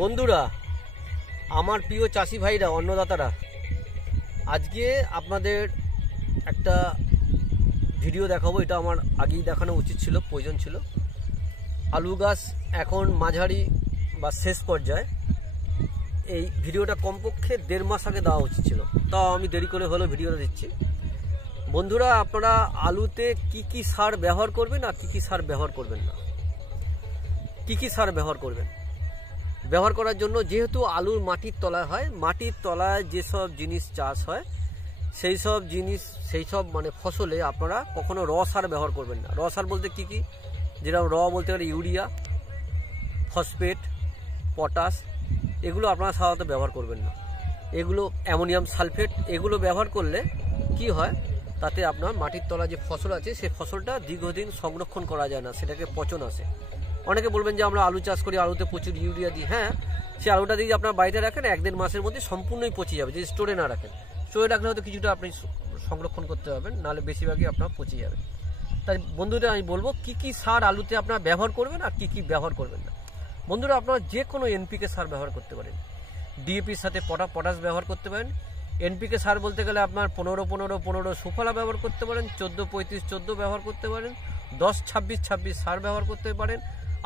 বন্ধুরা, আমার প্রিয় চাষি ভাইরা, অন্নদাতারা, আজকে আপনাদের একটা ভিডিও দেখাবো। এটা আমার আগেই দেখানো উচিত ছিল, প্রয়োজন ছিল। আলু গাছ এখন মাঝারি বা শেষ পর্যায়ে। এই ভিডিওটা কমপক্ষে 1.5 মাস আগে দেওয়া উচিত ছিল, তাও আমি দেরি করে হলেও ভিডিওটা দিচ্ছি। বন্ধুরা, আপনারা আলুতে কি কি সার ব্যবহার করবেন আর কি কি সার ব্যবহার করবেন না, কি কি সার ব্যবহার করবেন। ব্যবহার করার জন্য, যেহেতু আলুর মাটির তলায় হয়, মাটির তলায় যেসব জিনিস চাষ হয় সেই সব মানে ফসলে আপনারা কখনো র সার ব্যবহার করবেন না। র সার বলতে কি কি, যেরকম র বলতে গেলে ইউরিয়া, ফসফেট, পটাশ, এগুলো আপনারা সাধারণত ব্যবহার করবেন না। এগুলো অ্যামোনিয়াম সালফেট, এগুলো ব্যবহার করলে কি হয়, তাতে আপনার মাটির তলায় যে ফসল আছে সেই ফসলটা দীর্ঘদিন সংরক্ষণ করা যায় না, সেটাকে পচন আসে। অনেকে বলবেন যে আমরা আলু চাষ করি, আলুতে প্রচুর ইউরিয়া দিই। হ্যাঁ, সেই আলুটা দিয়ে আপনার বাড়িতে রাখেন, 1-1.5 মাসের মধ্যে সম্পূর্ণই পচে যাবে। যদি স্টোরে না রাখেন, স্টোরে রাখলে হয়তো কিছুটা আপনি সংরক্ষণ করতে পারবেন, নাহলে বেশিরভাগই আপনার পচে যাবে। তাই বন্ধুদের আমি বলবো কি কি সার আলুতে আপনারা ব্যবহার করবেন আর কি কি ব্যবহার করবেন না। বন্ধুরা, আপনারা যে কোনো এনপিকে সার ব্যবহার করতে পারেন। ডিএপির সাথে পটাশ ব্যবহার করতে পারেন। এনপিকে সার বলতে গেলে আপনার 15-15-15 সুফলা ব্যবহার করতে পারেন, 14-35-14 ব্যবহার করতে পারেন, 10-26-26 সার ব্যবহার করতে পারেন,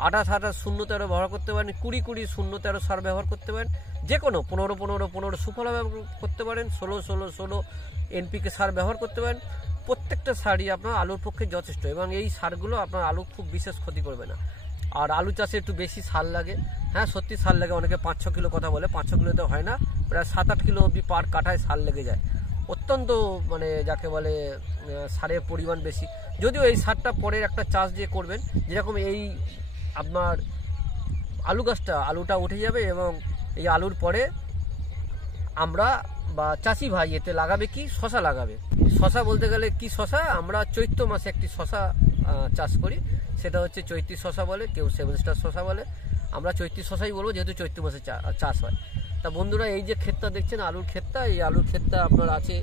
28-28-0-13 ব্যবহার করতে পারেন, 20-20-0-13 সার ব্যবহার করতে পারেন। যে কোনো 15-15-15 সুফলা ব্যবহার করতে পারেন, 16-16-16 এনপিকে সার ব্যবহার করতে পারেন। প্রত্যেকটা সারই আপনার আলুর পক্ষে যথেষ্ট, এবং এই সারগুলো আপনার আলু খুব বিশেষ ক্ষতি করবে না। আর আলু চাষে একটু বেশি সার লাগে। হ্যাঁ, সত্যি সার লাগে। অনেকে 5-6 কিলো কথা বলে, 5-6 কিলোতে হয় না, প্রায় 7-8 কিলো অবধি পার কাঠায় সার লেগে যায়। অত্যন্ত মানে যাকে বলে সারের পরিমাণ বেশি। যদিও এই সারটা পরের একটা চাষ যে করবেন, যেরকম এই আপনার আলু গাছটা, আলুটা উঠে যাবে এবং এই আলুর পরে আমরা বা চাষি ভাই এতে লাগাবে কি, শশা লাগাবে। শশা বলতে গেলে কি শশা, আমরা চৈত্র মাসে একটি শশা চাষ করি, সেটা হচ্ছে চৈত্রী শশা বলে, কেউ 7 স্টার শশা বলে। আমরা চৈত্রী শশাই বলবো, যেহেতু চৈত্র মাসে চাষ হয়। তা বন্ধুরা, এই যে ক্ষেতটা দেখছেন আলুর ক্ষেতটা, এই আলুর ক্ষেতটা আপনার আছে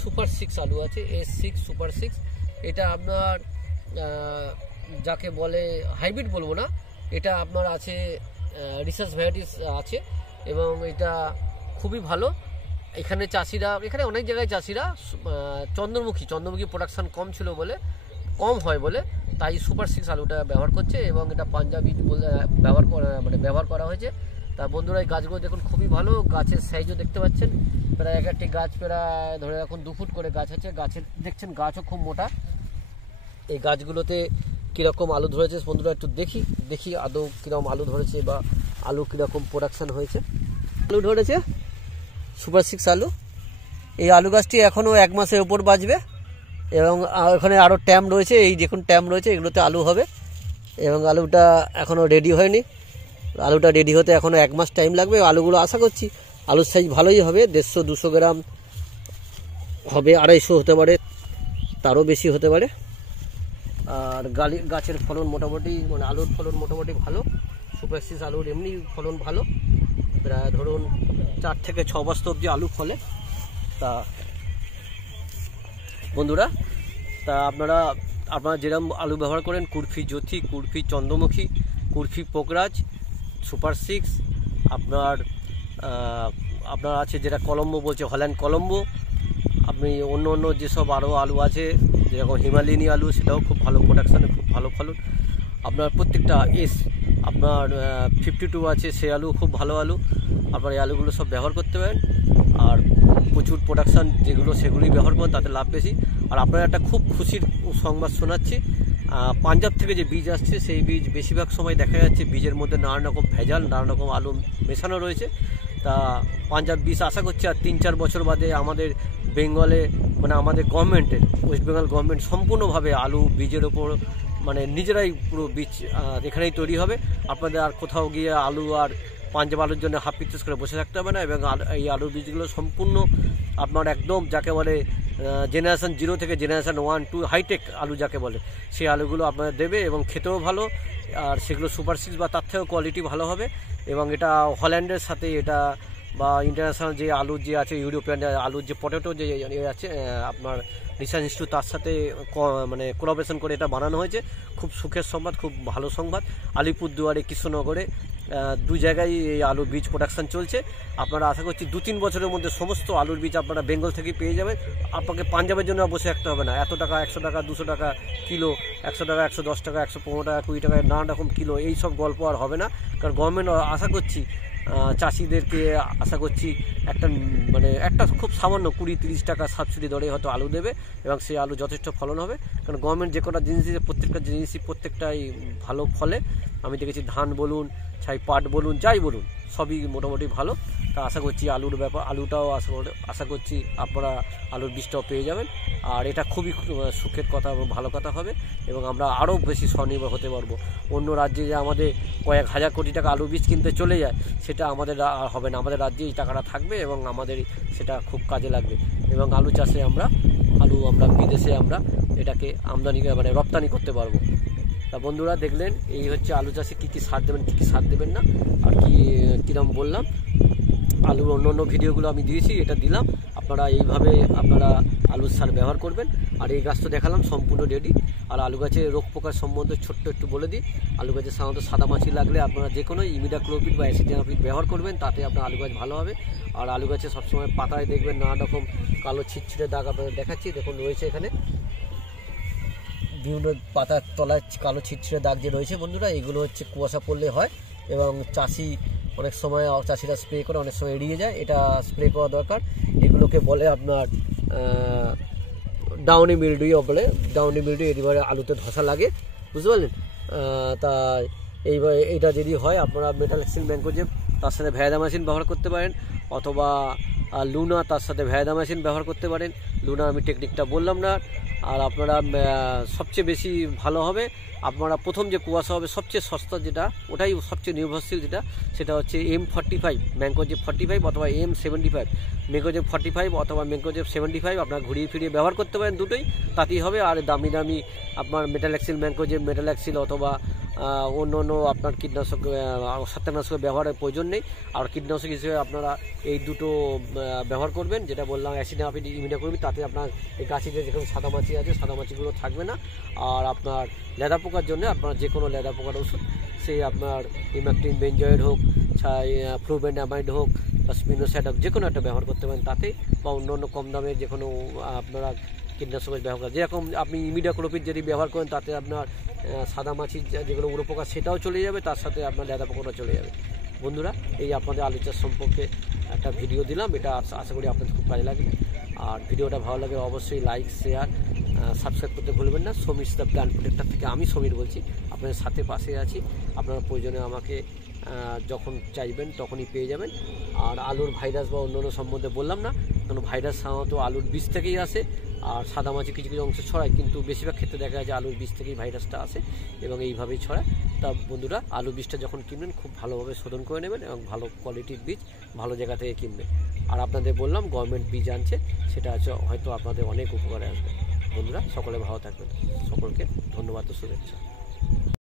সুপার 6 আলু আছে, S6 সুপার 6। এটা আপনার যাকে বলে হাইব্রিড বলবো না, এটা আপনার আছে রিসার্চ ভ্যারাইটিস আছে, এবং এটা খুবই ভালো। এখানে চাষিরা, এখানে অনেক জায়গায় চাষিরা চন্দ্রমুখী প্রোডাকশন কম ছিল বলে, কম হয় বলে, তাই সুপার 6 আলুটা ব্যবহার করছে, এবং এটা পাঞ্জাবি ব্যবহার করা হয়েছে। তা বন্ধুরা, এই গাছগুলো দেখুন খুবই ভালো। গাছের সাইজও দেখতে পাচ্ছেন, প্রায় এক একটি গাছ প্রায় ধরে রাখুন 2 ফুট করে গাছ আছে। গাছের দেখছেন গাছও খুব মোটা। এই গাছগুলোতে কীরকম আলু ধরেছে বন্ধুরা একটু দেখি আদৌ কীরকম আলু ধরেছে বা আলু কীরকম প্রোডাকশান হয়েছে। আলু ধরেছে সুপার 6 আলু। এই আলু গাছটি এখনও 1 মাসের ওপর বাঁচবে, এবং এখানে আরও ট্যাম রয়েছে, এই দেখুন ট্যাম রয়েছে, এগুলোতে আলু হবে। এবং আলুটা এখনও রেডি হয়নি, আলুটা রেডি হতে এখনও 1 মাস টাইম লাগবে। আলুগুলো আশা করছি আলুর সাইজ ভালোই হবে, 150-200 গ্রাম হবে, 250 হতে পারে, তারও বেশি হতে পারে। আর গাছের ফলন মোটামুটি, মানে আলুর ফলন মোটামুটি ভালো। সুপার 6 আলুর এমনি ফলন ভালো, প্রায় ধরুন 4 থেকে 6 বস্তা অবধি আলু ফলে। তা বন্ধুরা, আপনারা যেরকম আলু ব্যবহার করেন, কুরফি জ্যোতি, কুরফি চন্দ্রমুখী, কুরফি পোকরাজ, সুপার 6, আপনার আছে যেটা কলম্বো বলছে, হল্যান্ড কলম্বো। আপনি অন্য যেসব আরও আলু আছে, যেরকম হিমালয়ানি আলু, সেটাও খুব ভালো প্রোডাকশানে, খুব ভালো ফলন। আপনার প্রত্যেকটা আপনার 52 আছে, সে আলু খুব ভালো আলু। আপনার এই আলুগুলো সব ব্যবহার করতে পারেন, আর প্রচুর প্রোডাকশান যেগুলো সেগুলোই ব্যবহার করেন, তাতে লাভ বেশি। আর আপনার একটা খুব খুশির সংবাদ শোনাচ্ছি, পাঞ্জাব থেকে যে বীজ আসছে, সেই বীজ বেশিরভাগ সময় দেখা যাচ্ছে বীজের মধ্যে নানান রকম ভেজাল, নানান রকম আলু মেশানো রয়েছে। তা পাঞ্জাব বীজ আশা করছি আর 3-4 বছর বাদে আমাদের বেঙ্গলে, মানে আমাদের গভর্নমেন্টের, ওয়েস্ট বেঙ্গল গভর্নমেন্ট সম্পূর্ণভাবে আলু বীজের ওপর, মানে নিজেরাই পুরো বীজ এখানেই তৈরি হবে। আপনাদের আর কোথাও গিয়ে আলু আর পাঞ্জাব আলুর জন্য হাফ পিস করে বসে থাকতে হবে না। এবং এই আলুর বীজগুলো সম্পূর্ণ আপনার একদম যাকে বলে জেনারেশন 0 থেকে জেনারেশন 1-2 হাইটেক আলু যাকে বলে, সেই আলুগুলো আপনাদের দেবে, এবং খেতেও ভালো। আর সেগুলো সুপার 6 বা তার থেকেও কোয়ালিটি ভালো হবে। এবং এটা হল্যান্ডের সাথে, এটা বা ইন্টারন্যাশনাল যে আলু যে আছে, ইউরোপিয়ান আলুর যে পটেটো যে আছে আপনার রিসার্চ ইনস্টিটিউট, তার সাথে মানে কোলাবোরেশন করে এটা বানানো হয়েছে। খুব সুখের সংবাদ, খুব ভালো সংবাদ। আলিপুরদুয়ারে, কৃষ্ণনগরে দু জায়গায় এই আলুর বীজ প্রোডাকশান চলছে। আপনারা আশা করছি 2-3 বছরের মধ্যে সমস্ত আলুর বীজ আপনারা বেঙ্গল থেকে পেয়ে যাবেন। আপনাকে পাঞ্জাবের জন্য বসে রাখতে হবে না, এত টাকা 100 টাকা 200 টাকা কিলো, 100 টাকা 110 টাকা 115 টাকা 20 টাকা নানা রকম কিলো, এই সব গল্প আর হবে না। কারণ গভর্নমেন্ট আশা করছি চাষিদেরকে আশা করছি একটা খুব সামান্য 20-30 টাকা সাবসিডি দরে হয়তো আলু দেবে এবং সেই আলু যথেষ্ট ফলন হবে। কারণ গভর্নমেন্ট যে কটা জিনিস দিয়েছে প্রত্যেকটা জিনিসই প্রত্যেকটাই ভালো ফলে। আমি দেখেছি ধান বলুন, ছাই পাট বলুন, যাই বলুন সবই মোটামুটি ভালো। তা আশা করছি আলুটাও আশা করছি আপনারা আলুর বীজটাও পেয়ে যাবেন। আর এটা খুবই সুখের কথা এবং ভালো কথা হবে এবং আমরা আরও বেশি স্বনির্ভর হতে পারবো। অন্য রাজ্যে যে আমাদের কয়েক হাজার কোটি টাকা আলু বীজ কিনতে চলে যায়, সেটা আমাদের আর হবে না। আমাদের রাজ্যে এই টাকাটা থাকবে এবং আমাদের সেটা খুব কাজে লাগবে এবং আলু চাষে আমরা বিদেশে আমরা এটাকে রপ্তানি করতে পারবো। তা বন্ধুরা দেখলেন, এই হচ্ছে আলু চাষে কী কী সার দেবেন, কী কী সার দেবেন না, আর কীরকম বললাম। আলুর অন্য ভিডিওগুলো আমি দিয়েছি, এটা দিলাম। আপনারা এইভাবে আলুর সার ব্যবহার করবেন। আর এই গাছ তো দেখালাম সম্পূর্ণ রেডি। আর আলু গাছের রোগ পোকার সম্বন্ধে ছোট্ট একটু বলে দিই। আলু গাছে সাধারণত সাদামাছি লাগলে আপনারা যে কোনো ইমিডাক্লোপিড বা অ্যাসিডিনাপিড ব্যবহার করবেন, তাতে আপনার আলু গাছ ভালো হবে। আর আলু গাছে সবসময় পাতায় দেখবেন নানা রকম কালো ছিটছিটে দাগ আপনাদের দেখাচ্ছি, দেখুন রয়েছে এখানে বিভিন্ন পাতার তলায় কালো ছিটছিটে দাগ যে রয়েছে বন্ধুরা, এগুলো হচ্ছে কুয়াশা পড়লে হয় এবং অনেক সময় চাষিরা স্প্রে করে, অনেক সময় এড়িয়ে যায়। এটা স্প্রে করা দরকার। এগুলোকে বলে আপনার ডাউনি মিলডিউ বলে। ডাউনি মিলডিউ এবারে আলুতে ধসা লাগে, বুঝতে পারলেন। তা এইটা যদি হয় আপনারা মেটালেক্সিন ম্যানকোজেব তার সাথে ভ্যাদামাইসিন ব্যবহার করতে পারেন, অথবা লুনা তার সাথে ভ্যাদামাইসিন ব্যবহার করতে পারেন। লুনা আমি টেকনিকটা বললাম না। আর আপনারা সবচেয়ে বেশি ভালো হবে আপনারা প্রথম যে কুয়াশা হবে সবচেয়ে সস্তা যেটা, ওটাই সবচেয়ে নির্ভরশীল যেটা, সেটা হচ্ছে M45 ম্যানকোজেব 45 অথবা M75 ম্যানকোজেব 45 অথবা ম্যানকোজেব 75 আপনারা ঘুরিয়ে ফিরিয়ে ব্যবহার করতে পারেন, দুটোই তাতেই হবে। আর দামি আপনার মেটালেক্সিল ম্যানকোজেব মেটালেক্সিল অথবা অন্য আপনার কীটনাশক ছত্রাকনাশক ব্যবহারের প্রয়োজন নেই। আর কীটনাশক হিসেবে আপনারা এই দুটো ব্যবহার করবেন, যেটা বললাম অ্যাসিডাপিড ইমিডাক্লোপিড, তাতে আপনার এই গাছিতে যেরকম সাদামাছি আছে সাদামাছিগুলো থাকবে না। আর আপনার লেদা পোকার জন্য আপনার যে কোনো লেদা পোকার ওষুধ, সেই আপনার ইমাকটিন বেঞ্জয়েড হোক, ফ্লুবেন্ডামাইড হোক বা স্পিনোসাইড হোক, যে কোনো একটা ব্যবহার করতে পারেন তাতে, বা অন্য কম দামের যে কোনো আপনারা কীটনাশক ব্যবহার করেন। যেরকম আপনি ইমিডাক্লোপিড যদি ব্যবহার করেন, তাতে আপনার সাদামাছি যেগুলো উড়ো পোকা সেটাও চলে যাবে, তার সাথে আপনার লেদা পোকাটা চলে যাবে। বন্ধুরা, এই আপনাদের আলু চাষ সম্পর্কে একটা ভিডিও দিলাম, এটা আশা করি আপনাদের খুব কাজে লাগবে। আর ভিডিওটা ভালো লাগে অবশ্যই লাইক, শেয়ার, সাবস্ক্রাইব করতে ভুলবেন না। সমীর দ্য প্ল্যান্ট প্রোটেক্টর থেকে আমি সমীর বলছি, আপনাদের সাথে পাশে আছি। আপনারা প্রয়োজনে আমাকে যখন চাইবেন তখনই পেয়ে যাবেন। আর আলুর ভাইরাস বা অন্যান্য সম্বন্ধে বললাম না, কারণ ভাইরাস সাধারণত আলুর বীজ থেকেই আসে। আর সাদামাছি কিছু কিছু অংশে ছড়ায়, কিন্তু বেশিরভাগ ক্ষেত্রে দেখা যায় যে আলুর বীজ থেকেই ভাইরাসটা আসে এবং এইভাবেই ছড়ায়। তা বন্ধুরা, আলু বীজটা যখন কিনবেন খুব ভালোভাবে শোধন করে নেবেন এবং ভালো কোয়ালিটির বীজ ভালো জায়গা থেকে কিনবেন। আর আপনাদের বললাম গভর্নমেন্ট বীজ আনছে, সেটা হয়তো আপনাদের অনেক উপকারে আসবে। বন্ধুরা, সকলে ভালো থাকবেন। সকলকে ধন্যবাদ ও শুভেচ্ছা।